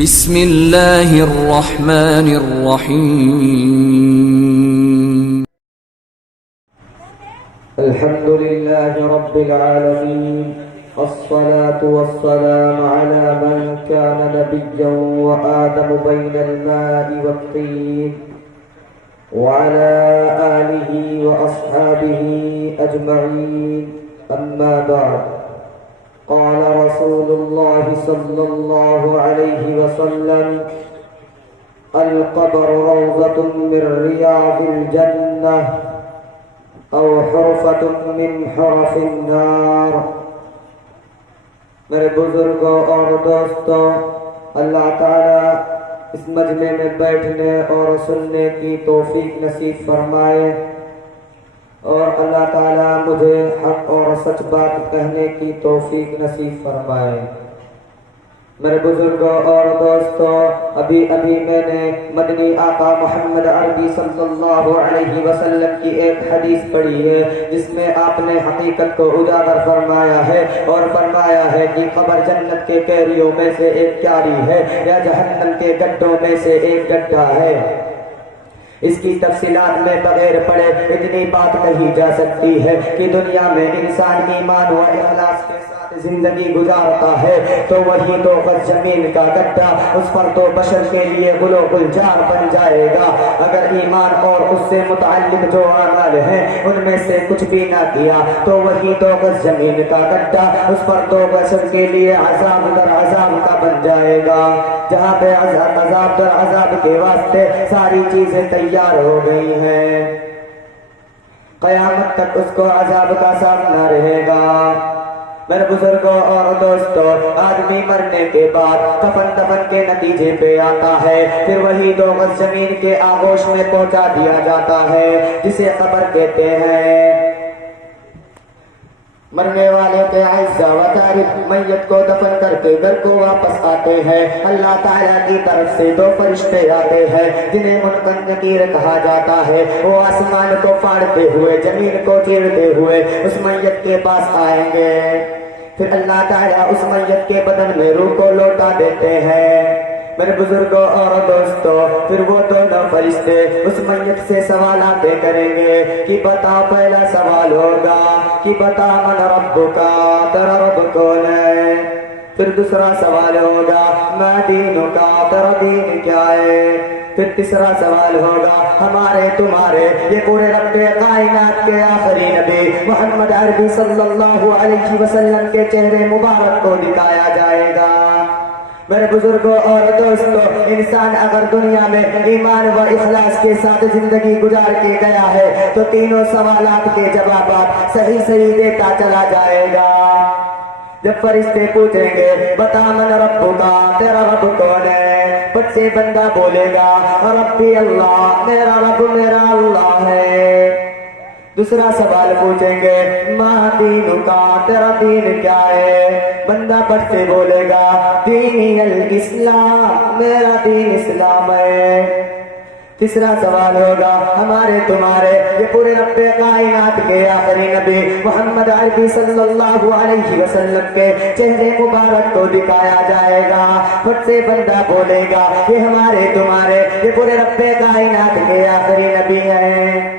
بسم اللہ الرحمن الرحیم الحمد للہ رب العالمین الصلاة والسلام على من كان نبيا وآدم بين الماء والطين وعلى آله وأصحابه أجمعين أما بعد قال رسول الله صلى الله عليه وسلم القبر روضة من رياض الجنة أو حرفة من حرف النار۔ میرے بزرگوں اور دوستوں، اللہ تعالیٰ اس مجمع میں بیٹھنے اور سننے کی توفیق نصیب فرمائے، اور اللہ تعالیٰ مجھے حق اور سچ بات کہنے کی توفیق نصیب فرمائے۔ میرے بزرگوں اور دوستوں، ابھی میں نے مدنی آقا محمد عربی صلی اللہ علیہ وسلم کی ایک حدیث پڑھی ہے جس میں آپ نے حقیقت کو اجاگر فرمایا ہے اور فرمایا ہے کہ قبر جنت کے کیریوں میں سے ایک کیاری ہے یا جہنم کے گڈھوں میں سے ایک گڈھا ہے۔ اس کی تفصیلات میں بغیر پڑھے اتنی بات کہی جا سکتی ہے کہ دنیا میں انسان ایمان و اخلاص کے ساتھ زندگی گزارتا ہے تو وہی تو خود زمین کا گڈھا اس پر تو بشر کے لیے گل و گلزار بن جائے گا۔ اگر ایمان اور اس سے متعلق جو اعمال ہیں ان میں سے کچھ بھی نہ کیا تو وہی تو خود زمین کا گڈھا اس پر تو بشر کے لیے عذاب در عذاب کا بن جائے گا، جہاں پہ عذاب در عذاب کے واسطے ساری چیزیں تیار ہو گئی ہیں، قیامت تک اس کو عذاب کا سامنا رہے گا۔ میرے بزرگوں اور دوستوں، آدمی مرنے کے بعد کفن دفن کے نتیجے پہ آتا ہے، پھر وہی دو گز زمین کے آغوش میں پہنچا دیا جاتا ہے جسے قبر کہتے ہیں۔ مرنے والے کے عزا و تعریف میت کو دفن کر کے گھر کو واپس آتے ہیں۔ اللہ تعالیٰ کی طرف سے دو فرشتے آتے ہیں جنہیں منکر نکیر کہا جاتا ہے، وہ آسمان کو پھاڑتے ہوئے زمین کو چیرتے ہوئے اس میت کے پاس آئیں گے، پھر اللہ تعالیٰ اس میت کے بدن میں روح کو لوٹا دیتے ہیں۔ میرے بزرگوں اور دوستوں، پھر وہ دونوں فرشتے اس میت سے سوالات کریں گے کہ بتا، پہلا سوال ہوگا کہ بتا من ربک، تیرا رب کون ہے؟ پھر دوسرا سوال ہوگا ما دینک، تیرا دین کیا ہے؟ پھر تیسرا سوال ہوگا ہمارے تمہارے یہ پورے رب کائنات کے آخری نبی محمد عربی صلی اللہ علیہ وسلم کے چہرے مبارک کو دکھایا جائے گا۔ میرے بزرگوں اور دوستوں، انسان اگر دنیا میں ایمان و اخلاص کے ساتھ زندگی گزار کے گیا ہے تو تینوں سوالات کے جوابات صحیح دیتا چلا جائے گا۔ جب فرشتے پوچھیں گے بتا من ربک، تیرا رب کون ہے؟ پھر سے بندہ بولے گا ربی اللہ، میرا رب میرا اللہ ہے۔ دوسرا سوال پوچھیں گے ما دینک، تیرا دین کیا ہے؟ بندہ پٹ سے بولے گا دینی الاسلام، میرا دین اسلام ہے۔ تیسرا سوال ہوگا ہمارے تمہارے یہ پورے رب کائنات کے آخری نبی محمد عربی صلی اللہ علیہ وسلم کے چہرے مبارک کو دکھایا جائے گا، پھر سے بندہ بولے گا یہ ہمارے تمہارے یہ پورے رب کائنات کے آخری نبی ہیں۔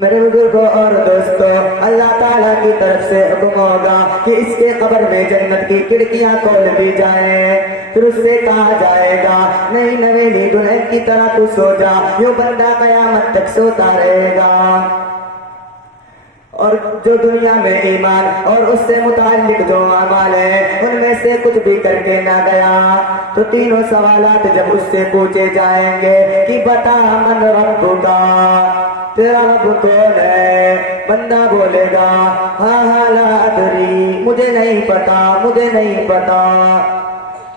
میرے بزرگوں اور دوستوں، اللہ تعالیٰ کی طرف سے حکم ہوگا کہ اس کے قبر میں جنت کی کھڑکیاں کھول دی جائیں، پھر اس سے کہا جائے گا نئی نویلی دلہن کی طرح تو سو جا، یوں بندہ قیامت تک سوتا رہے گا۔ اور جو دنیا میں ایمان اور اس سے متعلق جو اعمال ہیں ان میں سے کچھ بھی کر کے نہ گیا تو تینوں سوالات جب اس سے پوچھے جائیں گے کہ بتا من ربک، تیرا رب کون ہے؟ بندہ بولے گا ہاں لا ادری، مجھے نہیں پتا، مجھے نہیں پتا۔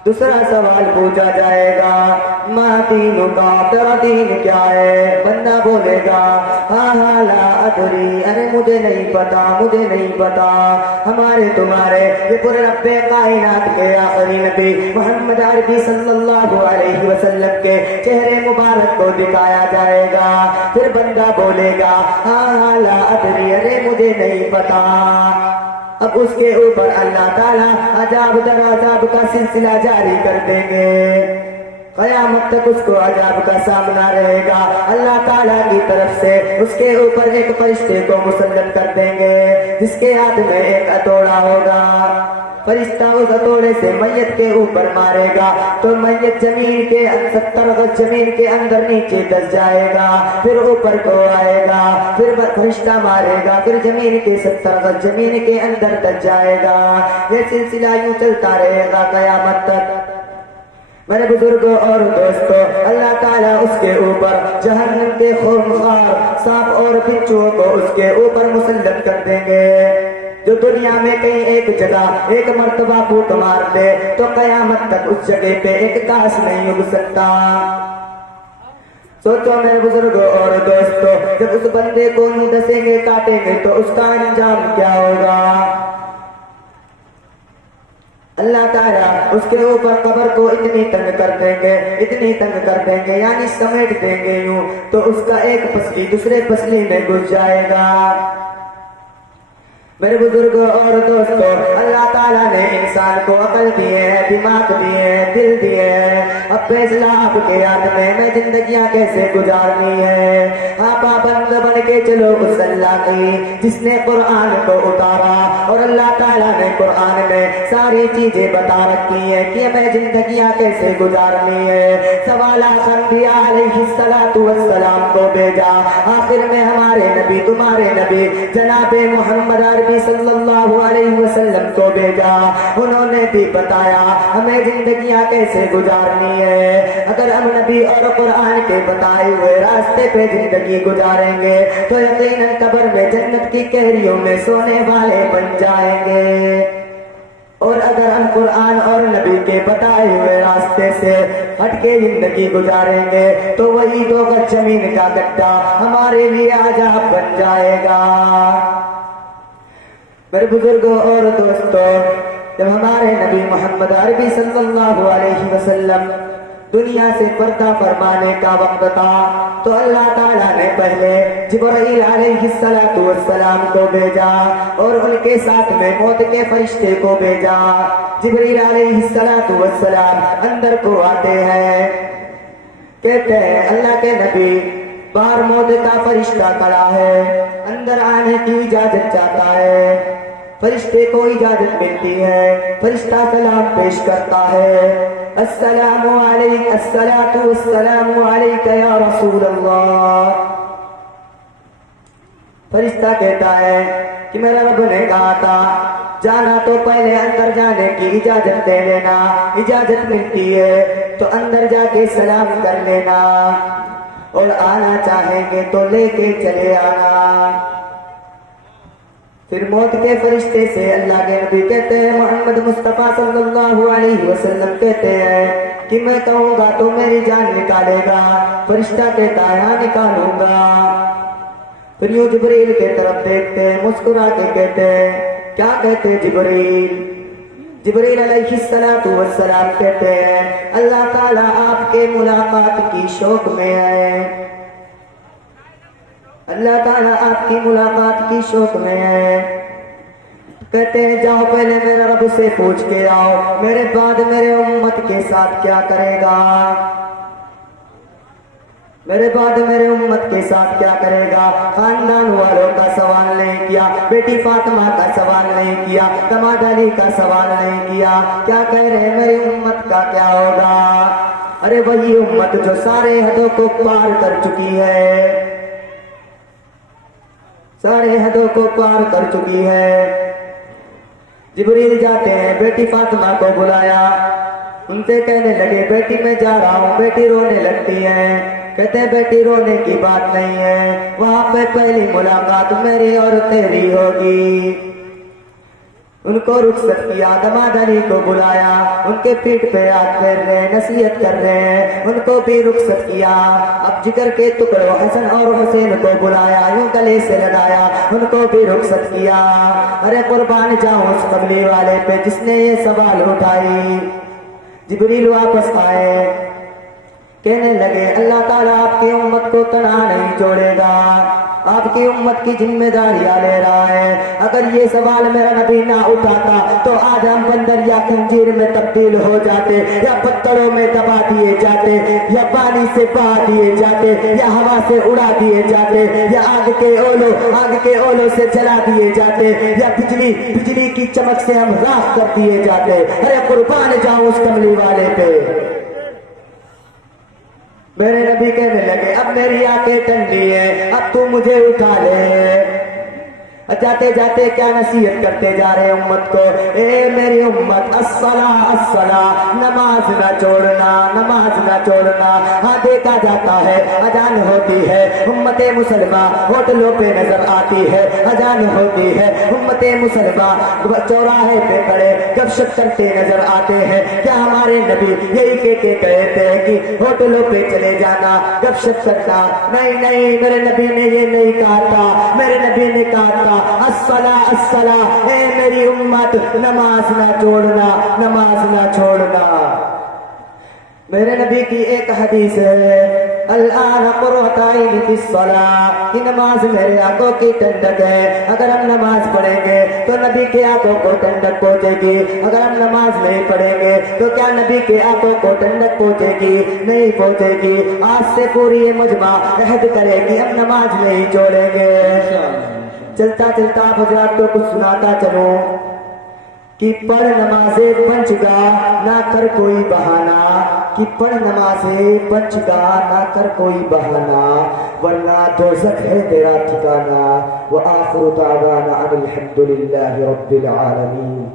دوسرا سوال پوچھا جائے گا ما دینک، تیرا دین کیا ہے؟ بندہ بولے گا ہاں لا ادری، ارے مجھے نہیں پتا، مجھے نہیں پتا۔ ہمارے تمہارے یہ پورے رب کائنات کے آخری نبی محمد عربی صلی اللہ علیہ وسلم کے چہرے مبارک کو دکھایا جائے گا، پھر بندہ بولے گا ہاں لا ادری، ارے مجھے نہیں پتا۔ اب اس کے اوپر اللہ تعالیٰ عذاب در عذاب کا سلسلہ جاری کر دیں گے، قیامت تک اس کو عذاب کا سامنا رہے گا۔ اللہ تعالیٰ کی طرف سے اس کے اوپر ایک فرشتے کو مسلط کر دیں گے جس کے ہاتھ میں ایک ہتھوڑا ہوگا۔ فرشتہ اس ہتھوڑے سے میت کے اوپر مارے گا تو میت زمین کے 70 گز زمین کے اندر نیچے دس جائے گا، پھر اوپر کو آئے گا، پھر فرشتہ مارے گا، پھر زمین کے 70 گز زمین کے اندر دس جائے گا۔ یہ سلسلہ یوں چلتا رہے گا قیامت تک۔ میرے بزرگوں اور دوستوں، اللہ تعالیٰ اس کے اوپر جہنم کے خونخوار سانپ اور بچھوؤں کو اس کے اوپر مسلط کر دیں گے۔ جو دنیا میں کہیں ایک جگہ ایک مرتبہ پھوٹ مار دے تو قیامت تک اس جگہ پہ ایک گھاس نہیں اگ سکتا۔ سوچو میرے بزرگوں اور دوستوں، جب اس بندے کو یوں ڈسیں گے کاٹیں گے تو اس کا انجام کیا ہوگا؟ اللہ تعالیٰ اس کے اوپر قبر کو اتنی تنگ کر دیں گے، اتنی تنگ کر دیں گے، یعنی سمیٹ دیں گے یوں تو اس کا ایک پسلی دوسرے پسلی میں گھس جائے گا۔ میرے بزرگوں اور دوستوں، اللہ تعالیٰ نے انسان کو عقل دیے ہیں، دماغ دیے ہیں، دل دیے ہیں۔ اب فیصلہ آپ کے ہاتھ میں زندگیاں کیسے گزارنی ہے۔ آپ پابند بن کے چلو اس اللہ کی جس نے قرآن کو اتارا، اور اللہ تعالیٰ نے قرآن میں ساری چیزیں بتا رکھی ہیں کہ ہمیں زندگیاں کیسے گزارنی ہے۔ سوالات انبیاء علیہ السلام کو بھیجا، آخر میں ہمارے نبی تمہارے نبی جناب محمد عربی صلی اللہ علیہ وسلم کو بھیجا، انہوں نے بھی بتایا ہمیں زندگیاں کیسے گزارنی ہے۔ اگر ہم نبی اور قرآن کے بتائے ہوئے راستے پہ زندگی گزاریں گے تو یقیناً قبر میں جنت کی کہریوں میں سونے والے بن جائیں گے، اور اگر ہم قرآن اور نبی کے بتائے ہوئے راستے سے ہٹ کے زندگی گزاریں گے تو وہی 2 گز زمین کا گڈھا ہمارے لیے عذاب بن جائے گا۔ میرے بزرگوں اور دوستوں، جب ہمارے نبی محمد عربی صلی اللہ علیہ وسلم دنیا سے پردہ فرمانے کا وقت تھا تو اللہ تعالیٰ نے پہلے جبرائیل علیہ السلام کو بھیجا اور ان کے ساتھ میں موت کے فرشتے کو بھیجا۔ جبرائیل علیہ السلام اندر کو آتے ہیں، کہتے ہیں اللہ کے نبی باہر موت کا فرشتہ کھڑا ہے، اندر آنے کی اجازت چاہتا ہے۔ فرشتے کو اجازت ملتی ہے، فرشتہ سلام پیش کرتا ہے، السلام علیک، الصلاۃ والسلام علیک یا رسول اللہ۔ فرشتہ کہتا ہے کہ میرا رب نے کہا تھا جانا تو پہلے اندر جانے کی اجازت دے لینا، اجازت ملتی ہے تو اندر جا کے سلام کر لینا، اور آنا چاہیں گے تو لے کے چلے آنا۔ پھر موت کے فرشتے سے اللہ کے نبی کہتے ہیں، محمد مصطفیٰ صلی اللہ علیہ وسلم کہتے ہیں کہ میں کہوں گا تو میری جان نکالے گا؟ فرشتہ کہتا ہے ہاں نکالوں گا۔ پھر یوں جبرائیل کے طرف دیکھتے ہیں، مسکرا کے کہتے ہیں، کیا کہتے ہیں جبرائیل؟ جبرائیل علیہ السلام کہتے ہیں اللہ تعالیٰ آپ کے ملاقات کی شوق میں ہے، اللہ تعالیٰ آپ کی ملاقات کی شوق میں ہے۔ کہتے ہیں جاؤ پہلے میرے رب سے پوچھ کے آؤ میرے بعد میرے امت کے ساتھ کیا کرے گا، میرے بعد میرے امت کے ساتھ کیا کرے گا۔ خاندان والوں کا سوال نہیں کیا، بیٹی فاطمہ کا سوال نہیں کیا، داماد علی کا سوال نہیں کیا، کیا کہہ رہے میری امت کا کیا ہوگا؟ ارے وہی امت جو سارے حدوں کو پار کر چکی ہے، سارے حدوں کو پار کر چکی ہے۔ جبریل جاتے ہیں، بیٹی فاطمہ کو بلایا، ان سے کہنے لگے بیٹی میں جا رہا ہوں۔ بیٹی رونے لگتی ہے، کہتے ہیں بیٹی رونے کی بات نہیں ہے، وہاں پہ پہلی ملاقات میری اور تیری ہوگی۔ ان کو رخصت کیا، داماد علی کو بلایا، ان کے پیٹھ پہ ہاتھ پھیر رہے ہیں، نصیحت کر رہے ہیں، ان کو بھی رخصت کیا۔ اب جگر کے ٹکڑوں حسن اور حسین کو بلایا، یوں گلے سے لگایا، ان کو بھی رخصت کیا۔ ارے قربان جاؤں اس قبلی والے پہ جس نے یہ سوال اٹھائی۔ جبریل واپس آئے، کہنے لگے اللہ تعالیٰ آپ کی امت کو تنہا نہیں چھوڑے گا، آپ کی امت کی ذمہ داریاں لے رہا ہے۔ اگر یہ سوال میرا نبی نہ اٹھاتا تو آج ہم بندر یا خنزیر میں تبدیل ہو جاتے، یا پتھروں میں دبا دیے جاتے، یا پانی سے بہا دیے جاتے، یا ہوا سے اڑا دیے جاتے، یا آگ کے اولوں سے جلا دیے جاتے، یا بجلی کی چمک سے ہم راکھ کر دیے جاتے۔ ارے قربان جاؤں اس کملی والے پہ۔ میرے نبی کہنے لگے اب میری آنکھیں ٹھنڈی ہیں، اب تو مجھے اٹھا لے۔ جاتے جاتے کیا نصیحت کرتے جا رہے امت کو، اے میری امت الصلاۃ الصلاۃ، نماز نہ چھوڑنا، نماز نہ چھوڑنا۔ ہاں دیکھا جاتا ہے اذان ہوتی ہے، امت مسلمہ ہوٹلوں پہ نظر آتی ہے، اذان ہوتی ہے، امت مسلمہ چوراہے پہ کھڑے گپ شپ کرتے نظر آتے ہیں۔ کیا ہمارے نبی یہی کہتے گئے تھے کہ ہوٹلوں پہ چلے جانا گپ شپ کرنا؟ نہیں نہیں، میرے نبی نے یہ نہیں کہا تھا، میرے نبی نے کہا تھا الصلاۃ الصلاۃ، اے میری امت نماز نہ چھوڑنا، نماز نہ چھوڑنا۔ میرے نبی کی ایک حدیث ہے الآن قرۃ عین فی الصلاۃ، کہ نماز میرے آنکھوں کی ٹھنڈک ہے۔ اگر ہم نماز پڑھیں گے تو نبی کے آنکھوں کو ٹھنڈک پہنچے گی، اگر ہم نماز نہیں پڑھیں گے تو کیا نبی کے آنکھوں کو ٹھنڈک پہنچے گی؟ نہیں پہنچے گی۔ آج سے پوری یہ مجمع عہد کرے کہ ہم نماز نہیں چھوڑیں گے۔ چلتا چلتا آپ حضرات کو کچھ سناتا چلوں کہ پڑھ نمازیں پنچ گا نہ کر کوئی بہانہ، کہ پڑھ نمازیں پنچ گا نہ کر کوئی بہانہ، ورنہ دوزخ ہے تیرا ٹھکانہ۔ وآخر دعوانا ان الحمد للہ رب العالمین۔